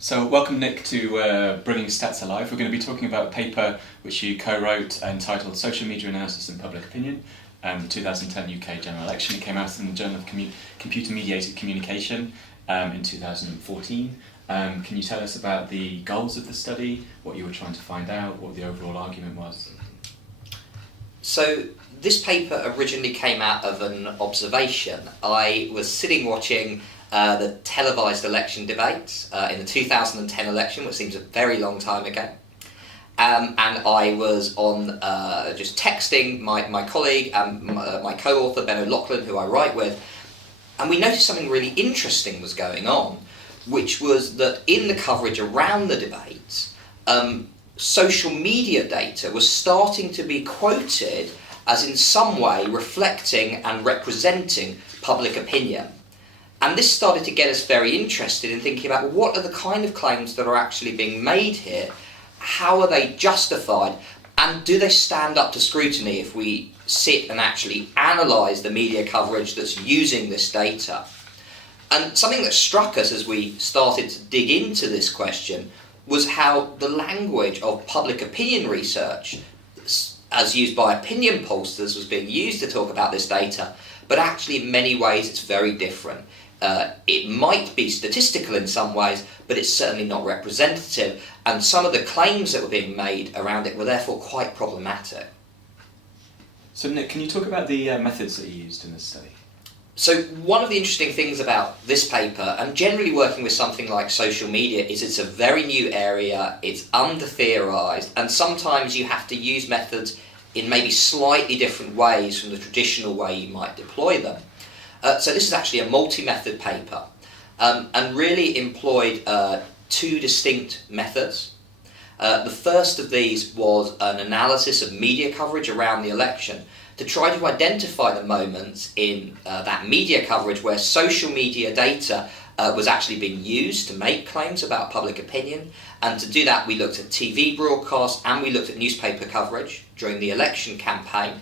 So welcome, Nick, to Bringing Stats Alive. We're going to be talking about a paper which you co-wrote entitled Social Media Analysis and Public Opinion, 2010 UK General Election. It came out in the Journal of Computer Mediated Communication in 2014. Can you tell us about the goals of the study, what you were trying to find out, what the overall argument was? So this paper originally came out of an observation. I was sitting watching the televised election debates in the 2010 election, which seems a very long time ago. And I was on just texting my colleague and my co-author, Ben O'Loughlin, who I write with, and we noticed something really interesting was going on, which was that in the coverage around the debates, social media data was starting to be quoted as in some way reflecting and representing public opinion. And this started to get us very interested in thinking about what are the kind of claims that are actually being made here, how are they justified, and do they stand up to scrutiny if we sit and actually analyse the media coverage that's using this data. And something that struck us as we started to dig into this question was how the language of public opinion research, as used by opinion pollsters, was being used to talk about this data, but actually in many ways it's very different. It might be statistical in some ways, but it's certainly not representative, and some of the claims that were being made around it were therefore quite problematic. So Nick, can you talk about the methods that you used in this study? So one of the interesting things about this paper, and generally working with something like social media, is it's a very new area, it's under-theorised, and sometimes you have to use methods in maybe slightly different ways from the traditional way you might deploy them. So this is actually a multi-method paper, and really employed two distinct methods. The first of these was an analysis of media coverage around the election to try to identify the moments in that media coverage where social media data was actually being used to make claims about public opinion. And to do that, we looked at TV broadcasts and we looked at newspaper coverage during the election campaign.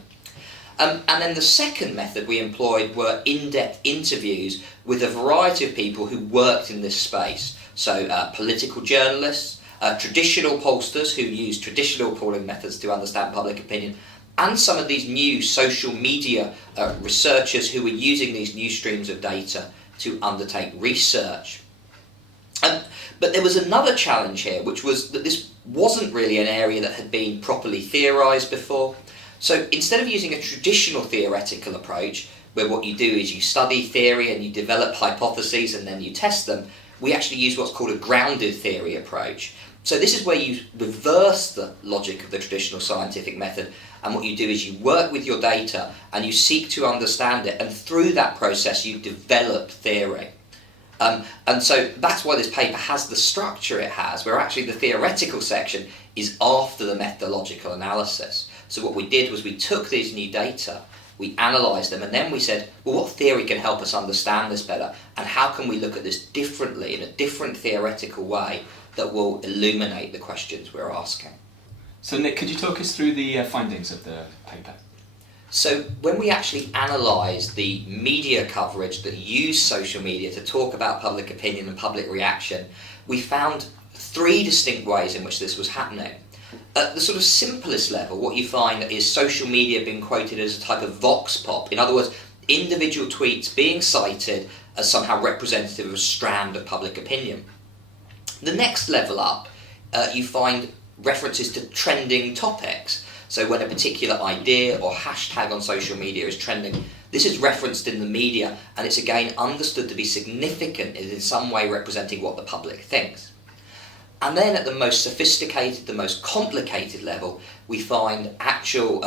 And then the second method we employed were in-depth interviews with a variety of people who worked in this space. So political journalists, traditional pollsters who use traditional polling methods to understand public opinion, and some of these new social media researchers who were using these new streams of data to undertake research. But there was another challenge here, which was that this wasn't really an area that had been properly theorised before. So instead of using a traditional theoretical approach, where what you do is you study theory and you develop hypotheses and then you test them, we actually use what's called a grounded theory approach. So this is where you reverse the logic of the traditional scientific method, and what you do is you work with your data and you seek to understand it, and through that process you develop theory. And so that's why this paper has the structure it has, where actually the theoretical section is after the methodological analysis. So what we did was we took these new data, we analysed them, and then we said, well, what theory can help us understand this better, and how can we look at this differently, in a different theoretical way that will illuminate the questions we're asking. So Nick, could you talk us through the findings of the paper? So when we actually analysed the media coverage that used social media to talk about public opinion and public reaction, we found three distinct ways in which this was happening. At the sort of simplest level, what you find is social media being quoted as a type of vox pop. In other words, individual tweets being cited as somehow representative of a strand of public opinion. The next level up, you find references to trending topics. So when a particular idea or hashtag on social media is trending, this is referenced in the media, and it's again understood to be significant, is in some way representing what the public thinks. And then at the most sophisticated, the most complicated level, we find actual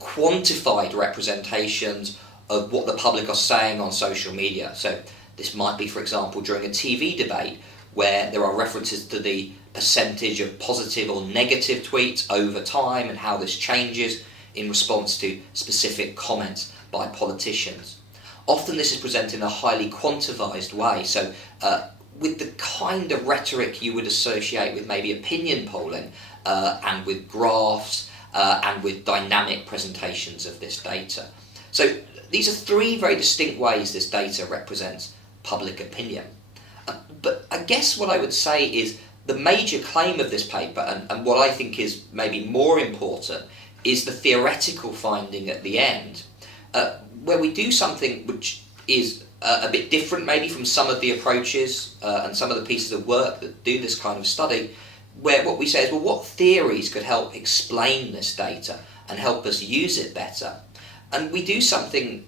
quantified representations of what the public are saying on social media. So this might be, for example, during a TV debate, where there are references to the percentage of positive or negative tweets over time and how this changes in response to specific comments by politicians. Often this is presented in a highly quantified way, so with the kind of rhetoric you would associate with maybe opinion polling, and with graphs, and with dynamic presentations of this data. So these are three very distinct ways this data represents public opinion. But I guess what I would say is the major claim of this paper, and what I think is maybe more important, is the theoretical finding at the end, where we do something which is a bit different maybe from some of the approaches and some of the pieces of work that do this kind of study, where what we say is, well, what theories could help explain this data and help us use it better? And we do something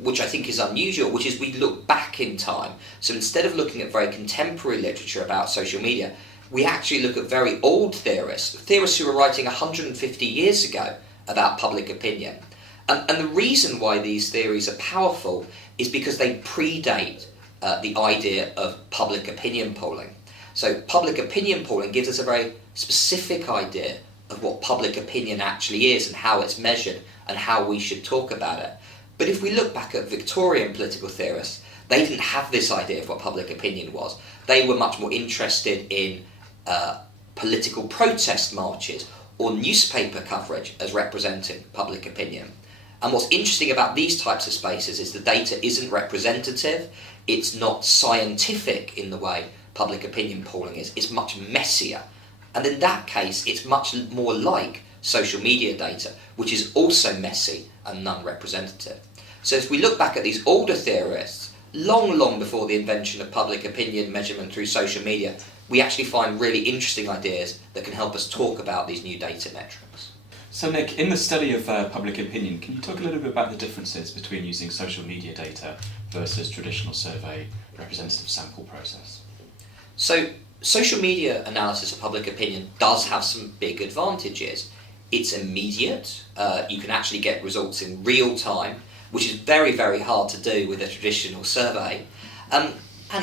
which I think is unusual, which is we look back in time. So instead of looking at very contemporary literature about social media, we actually look at very old theorists who were writing 150 years ago about public opinion. And the reason why these theories are powerful is because they predate the idea of public opinion polling. So public opinion polling gives us a very specific idea of what public opinion actually is and how it's measured and how we should talk about it. But if we look back at Victorian political theorists, they didn't have this idea of what public opinion was. They were much more interested in political protest marches or newspaper coverage as representing public opinion. And what's interesting about these types of spaces is the data isn't representative, it's not scientific in the way public opinion polling is, it's much messier. And in that case, it's much more like social media data, which is also messy and non-representative. So if we look back at these older theorists, long before the invention of public opinion measurement through social media, we actually find really interesting ideas that can help us talk about these new data metrics. So Nick, in the study of public opinion, can you talk a little bit about the differences between using social media data versus traditional survey representative sample process? So social media analysis of public opinion does have some big advantages. It's immediate, you can actually get results in real time, which is very, very hard to do with a traditional survey. And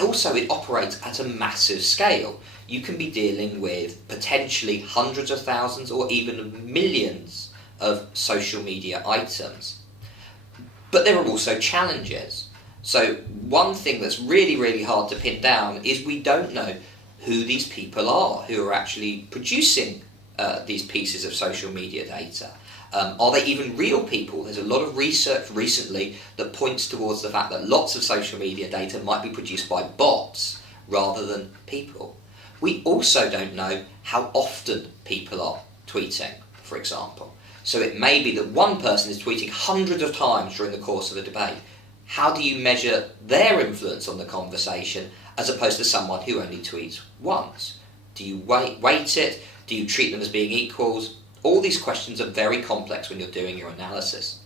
also it operates at a massive scale. You can be dealing with potentially hundreds of thousands or even millions of social media items. But there are also challenges. So one thing that's really, really hard to pin down is we don't know who these people are who are actually producing these pieces of social media data. Are they even real people? There's a lot of research recently that points towards the fact that lots of social media data might be produced by bots rather than people. We also don't know how often people are tweeting, for example. So it may be that one person is tweeting hundreds of times during the course of a debate. How do you measure their influence on the conversation as opposed to someone who only tweets once? Do you weight it? Do you treat them as being equals? All these questions are very complex when you're doing your analysis.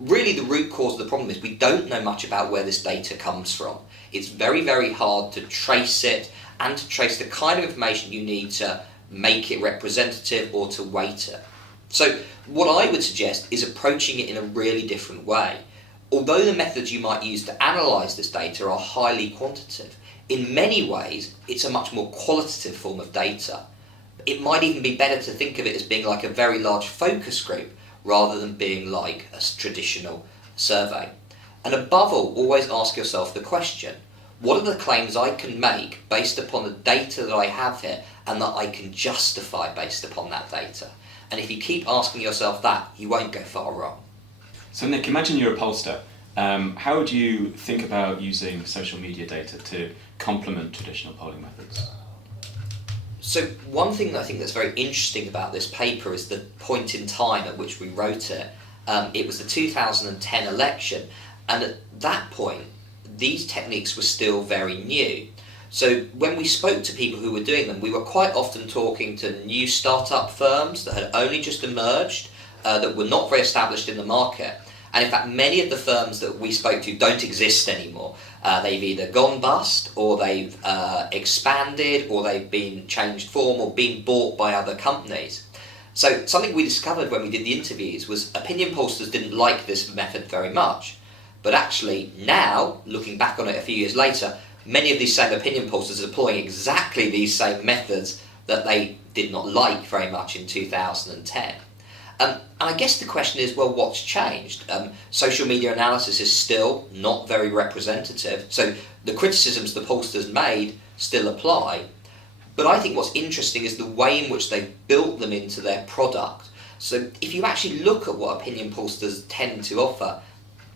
Really, the root cause of the problem is we don't know much about where this data comes from. It's very, very hard to trace it and to trace the kind of information you need to make it representative or to weight it. So what I would suggest is approaching it in a really different way. Although the methods you might use to analyse this data are highly quantitative, in many ways it's a much more qualitative form of data. It might even be better to think of it as being like a very large focus group rather than being like a traditional survey. And above all, always ask yourself the question, what are the claims I can make based upon the data that I have here and that I can justify based upon that data? And if you keep asking yourself that, you won't go far wrong. So Nick, imagine you're a pollster. How would you think about using social media data to complement traditional polling methods? So one thing that I think that's very interesting about this paper is the point in time at which we wrote it. It was the 2010 election, and at that point, these techniques were still very new. So when we spoke to people who were doing them, we were quite often talking to new startup firms that had only just emerged, that were not very established in the market. And in fact, many of the firms that we spoke to don't exist anymore. They've either gone bust, or they've expanded, or they've been changed form, or been bought by other companies. So something we discovered when we did the interviews was opinion pollsters didn't like this method very much. But actually now, looking back on it a few years later, many of these same opinion pollsters are deploying exactly these same methods that they did not like very much in 2010. And I guess the question is, well, what's changed? Social media analysis is still not very representative, so the criticisms the pollsters made still apply. But I think what's interesting is the way in which they've built them into their product. So if you actually look at what opinion pollsters tend to offer,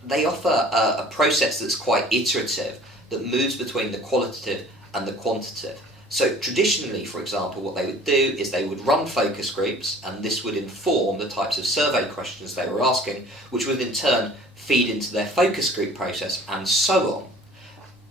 they offer a process that's quite iterative. that moves between the qualitative and the quantitative. So traditionally, for example, what they would do is they would run focus groups, and this would inform the types of survey questions they were asking, which would in turn feed into their focus group process and so on.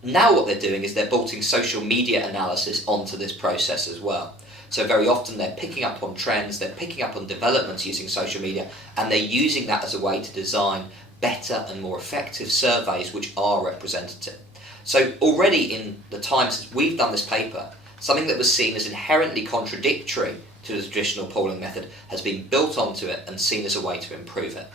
Now what they're doing is they're bolting social media analysis onto this process as well. So very often they're picking up on trends, they're picking up on developments using social media, and they're using that as a way to design better and more effective surveys which are representative. So already in the time since we've done this paper, something that was seen as inherently contradictory to the traditional polling method has been built onto it and seen as a way to improve it.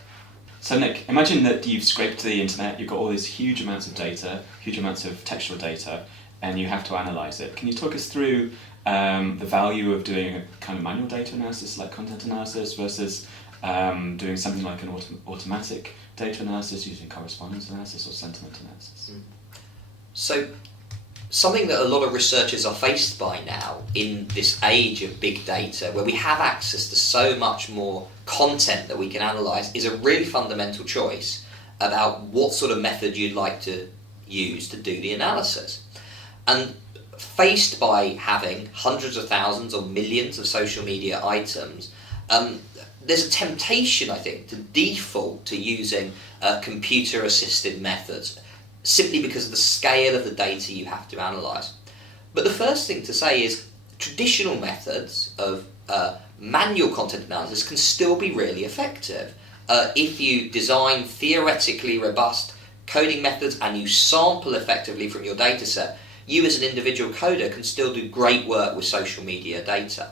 So Nick, imagine that you've scraped the internet, you've got all these huge amounts of data, huge amounts of textual data, and you have to analyse it. Can you talk us through the value of doing a kind of manual data analysis like content analysis versus doing something like an automatic data analysis using correspondence analysis or sentiment analysis? So something that a lot of researchers are faced by now in this age of big data, where we have access to so much more content that we can analyse, is a really fundamental choice about what sort of method you'd like to use to do the analysis. And faced by having hundreds of thousands or millions of social media items, there's a temptation, I think, to default to using computer-assisted methods, simply because of the scale of the data you have to analyse. But the first thing to say is traditional methods of manual content analysis can still be really effective. If you design theoretically robust coding methods and you sample effectively from your data set, you as an individual coder can still do great work with social media data.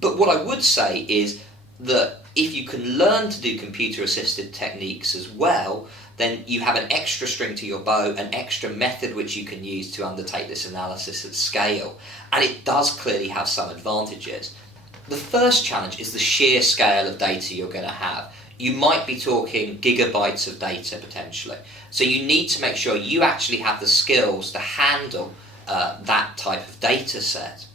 But what I would say is that if you can learn to do computer-assisted techniques as well, then you have an extra string to your bow, an extra method which you can use to undertake this analysis at scale. And it does clearly have some advantages. The first challenge is the sheer scale of data you're going to have. You might be talking gigabytes of data potentially. So you need to make sure you actually have the skills to handle that type of data set.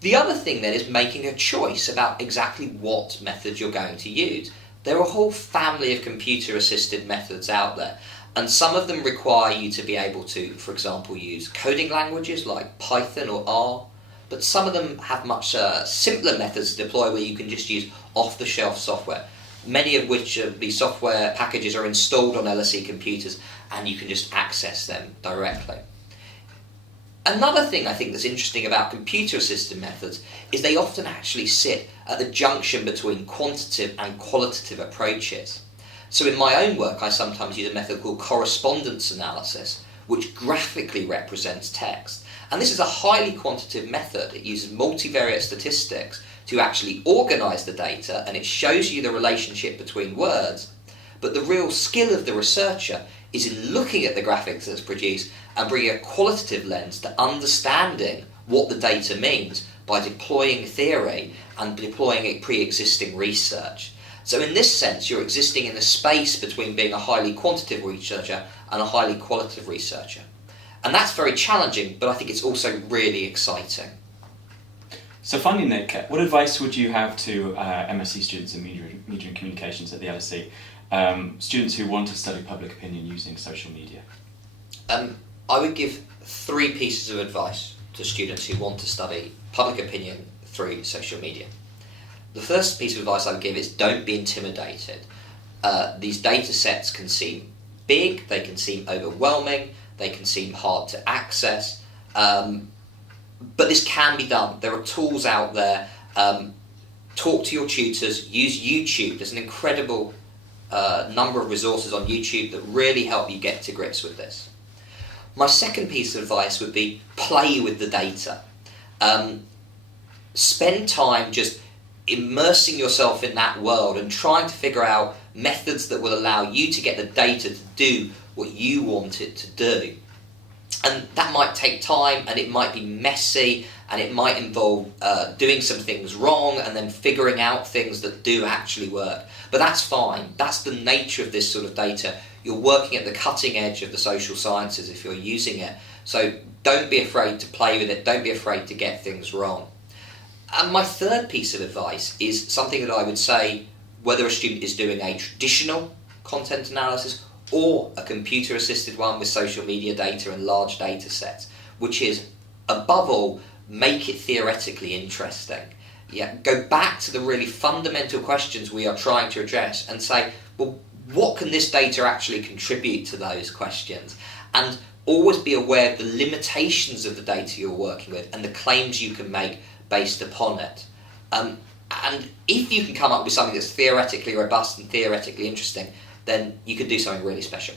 The other thing then is making a choice about exactly what method you're going to use. There are a whole family of computer-assisted methods out there, and some of them require you to be able to, for example, use coding languages like Python or R, but some of them have much simpler methods to deploy where you can just use off-the-shelf software, many of which these software packages are installed on LSE computers and you can just access them directly. Another thing I think that's interesting about computer-assisted methods is they often actually sit at the junction between quantitative and qualitative approaches. So in my own work, I sometimes use a method called correspondence analysis, which graphically represents text. And this is a highly quantitative method. It uses multivariate statistics to actually organise the data, and it shows you the relationship between words. But the real skill of the researcher is in looking at the graphics that's produced and bringing a qualitative lens to understanding what the data means by deploying theory and deploying a pre-existing research. So in this sense, you're existing in the space between being a highly quantitative researcher and a highly qualitative researcher. And that's very challenging, but I think it's also really exciting. So finally, Nick, what advice would you have to MSc students in media and communications at the LSE, students who want to study public opinion using social media? I would give 3 pieces of advice to students who want to study public opinion through social media. The first piece of advice I would give is don't be intimidated. These data sets can seem big, they can seem overwhelming, they can seem hard to access, but this can be done. There are tools out there. Talk to your tutors, use YouTube. There's an incredible number of resources on YouTube that really help you get to grips with this. My second piece of advice would be play with the data. Spend time just immersing yourself in that world and trying to figure out methods that will allow you to get the data to do what you want it to do. And that might take time, and it might be messy, and it might involve doing some things wrong and then figuring out things that do actually work. But that's fine. That's the nature of this sort of data. You're working at the cutting edge of the social sciences if you're using it. So don't be afraid to play with it. Don't be afraid to get things wrong. And my third piece of advice is something that I would say whether a student is doing a traditional content analysis or a computer-assisted one with social media data and large data sets, which is, above all, make it theoretically interesting. Yeah, go back to the really fundamental questions we are trying to address and say, well, what can this data actually contribute to those questions? And always be aware of the limitations of the data you're working with and the claims you can make based upon it. And if you can come up with something that's theoretically robust and theoretically interesting, then you can do something really special.